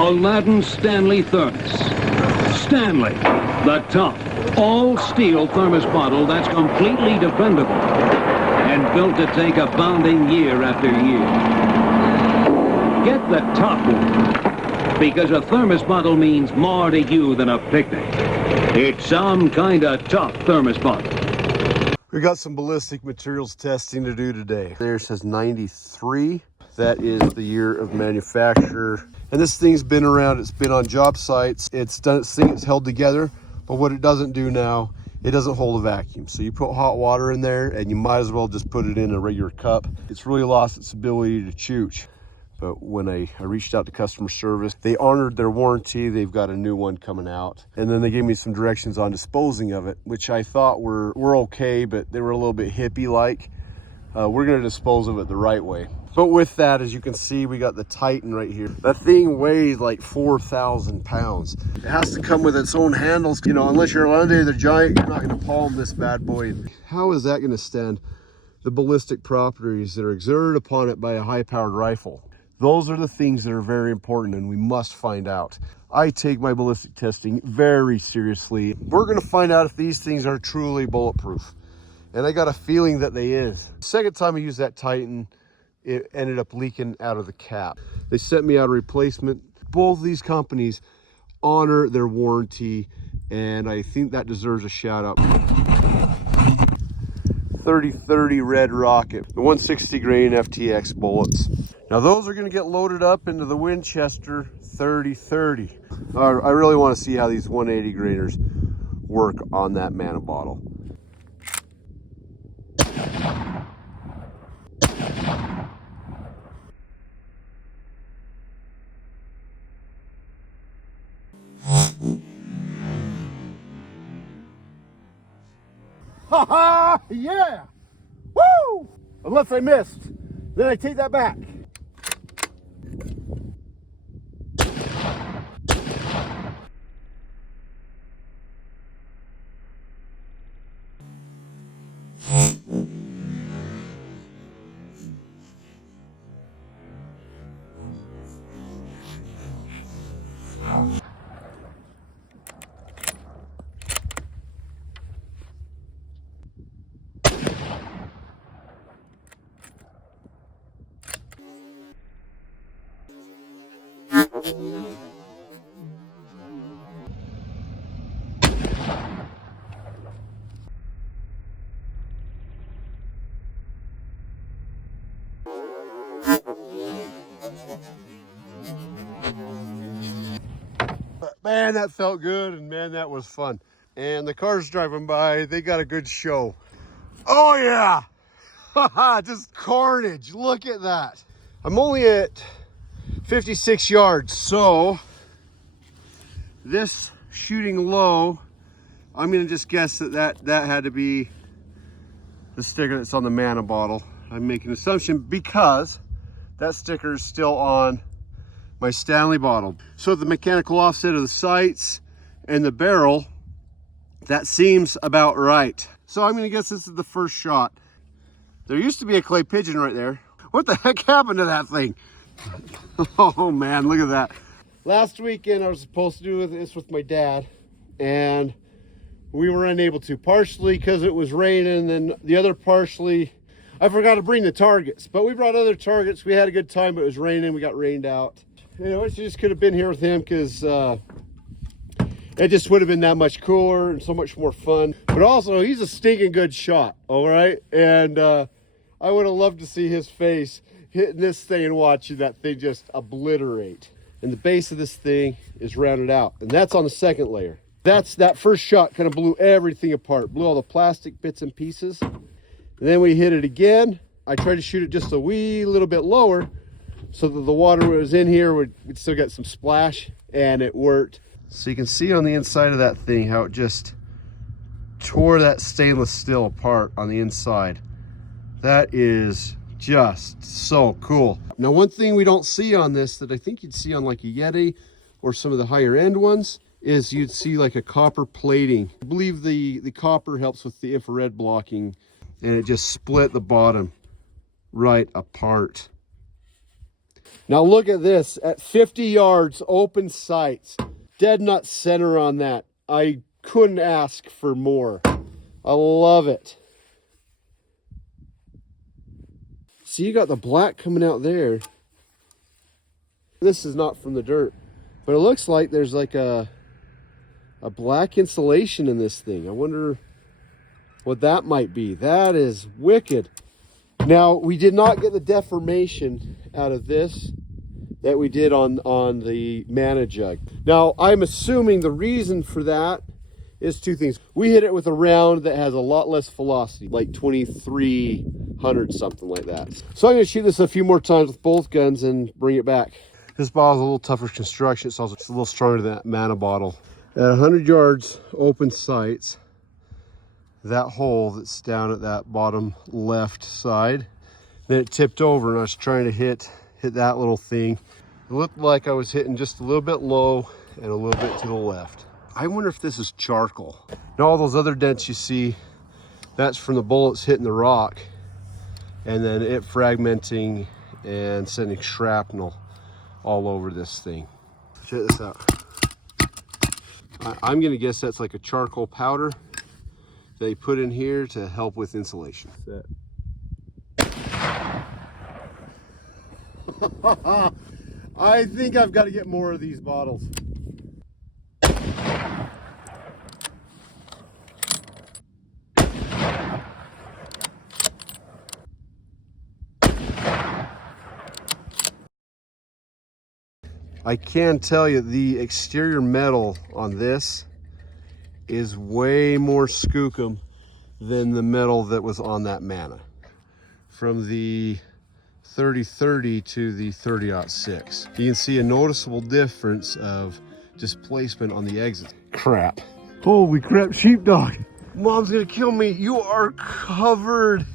Aladdin Stanley thermos. Stanley, the tough, all-steel thermos bottle that's completely dependable and built to take a pounding year after year. Get the tough one, because a thermos bottle means more to you than a picnic. It's some kind of tough thermos bottle. We got some ballistic materials testing to do today. There says 93. That is the year of manufacture. And this thing's been around, it's been on job sites, it's done its thing, it's held together, but what it doesn't do now, it doesn't hold a vacuum. So you put hot water in there and you might as well just put it in a regular cup. It's really lost its ability to chooch. But when I reached out to customer service, they honored their warranty. They've got a new one coming out. And then they gave me some directions on disposing of it, which I thought were okay, but they were a little bit hippie-like. We're gonna dispose of it the right way. But with that, as you can see, we got the Titan right here. That thing weighs like 4,000 pounds. It has to come with its own handles. You know, unless you're Andre the Giant, you're not gonna palm this bad boy. How is that gonna stand the ballistic properties that are exerted upon it by a high-powered rifle? Those are the things that are very important and we must find out. I take my ballistic testing very seriously. We're gonna find out if these things are truly bulletproof. And I got a feeling that they is. Second time I used that Titan, it ended up leaking out of the cap. They sent me out a replacement. Both these companies honor their warranty, and I think that deserves a shout out. 30-30 Red Rocket, the 160 grain FTX bullets. Now those are gonna get loaded up into the Winchester 30-30. I really wanna see how these 180 grainers work on that mana bottle. Ha ha! Yeah! Woo! Unless I missed, then I take that back. Man, that felt good, and man, that was fun. And the cars driving by, they got a good show. Oh yeah! Just carnage, look at that. I'm only at 56 yards, so this shooting low, I'm gonna just guess that had to be the sticker that's on the mana bottle. I'm making an assumption because that sticker is still on my Stanley bottle. So the mechanical offset of the sights and the barrel, that seems about right. So I'm gonna guess this is the first shot. There used to be a clay pigeon right there. What the heck happened to that thing? Oh man, look at that. Last weekend I was supposed to do this with my dad and we were unable to, partially because it was raining and the other partially, I forgot to bring the targets, but we brought other targets. We had a good time, but it was raining, we got rained out. You know, I just could have been here with him because it just would have been that much cooler and so much more fun. But also, he's a stinking good shot, all right? And I would have loved to see his face hitting this thing and watching that thing just obliterate. And the base of this thing is rounded out, and that's on the second layer. That first shot kind of blew everything apart, blew all the plastic bits and pieces. And then we hit it again. I tried to shoot it just a wee little bit lower, so that the water was in here would still get some splash, and it worked. So you can see on the inside of that thing how it just tore that stainless steel apart on the inside. That is just so cool. Now, one thing we don't see on this that I think you'd see on like a Yeti or some of the higher end ones is you'd see like a copper plating. I believe the copper helps with the infrared blocking, and it just split the bottom right apart. Now look at this, at 50 yards, open sights, dead nut center on that. I couldn't ask for more. I love it. See, you got the black coming out there. This is not from the dirt, but it looks like there's like a black insulation in this thing. I wonder what that might be. That is wicked. Now, we did not get the deformation out of this that we did on the Mana Jug. Now, I'm assuming the reason for that is two things. We hit it with a round that has a lot less velocity, like 2,300, something like that. So I'm gonna shoot this a few more times with both guns and bring it back. This bottle is a little tougher construction. It's also a little stronger than that Mana bottle. At 100 yards, open sights, that hole that's down at that bottom left side, then it tipped over and I was trying to hit that little thing. It looked like I was hitting just a little bit low and a little bit to the left. I wonder if this is charcoal. Now all those other dents you see, that's from the bullets hitting the rock and then it fragmenting and sending shrapnel all over this thing. Check this out. I'm gonna guess that's like a charcoal powder they put in here to help with insulation. I think I've got to get more of these bottles. I can tell you the exterior metal on this is way more skookum than the metal that was on that Mana. From the 30-30 to the 30-06. You can see a noticeable difference of displacement on the exit. Crap. Holy crap, sheepdog. Mom's gonna kill me. You are covered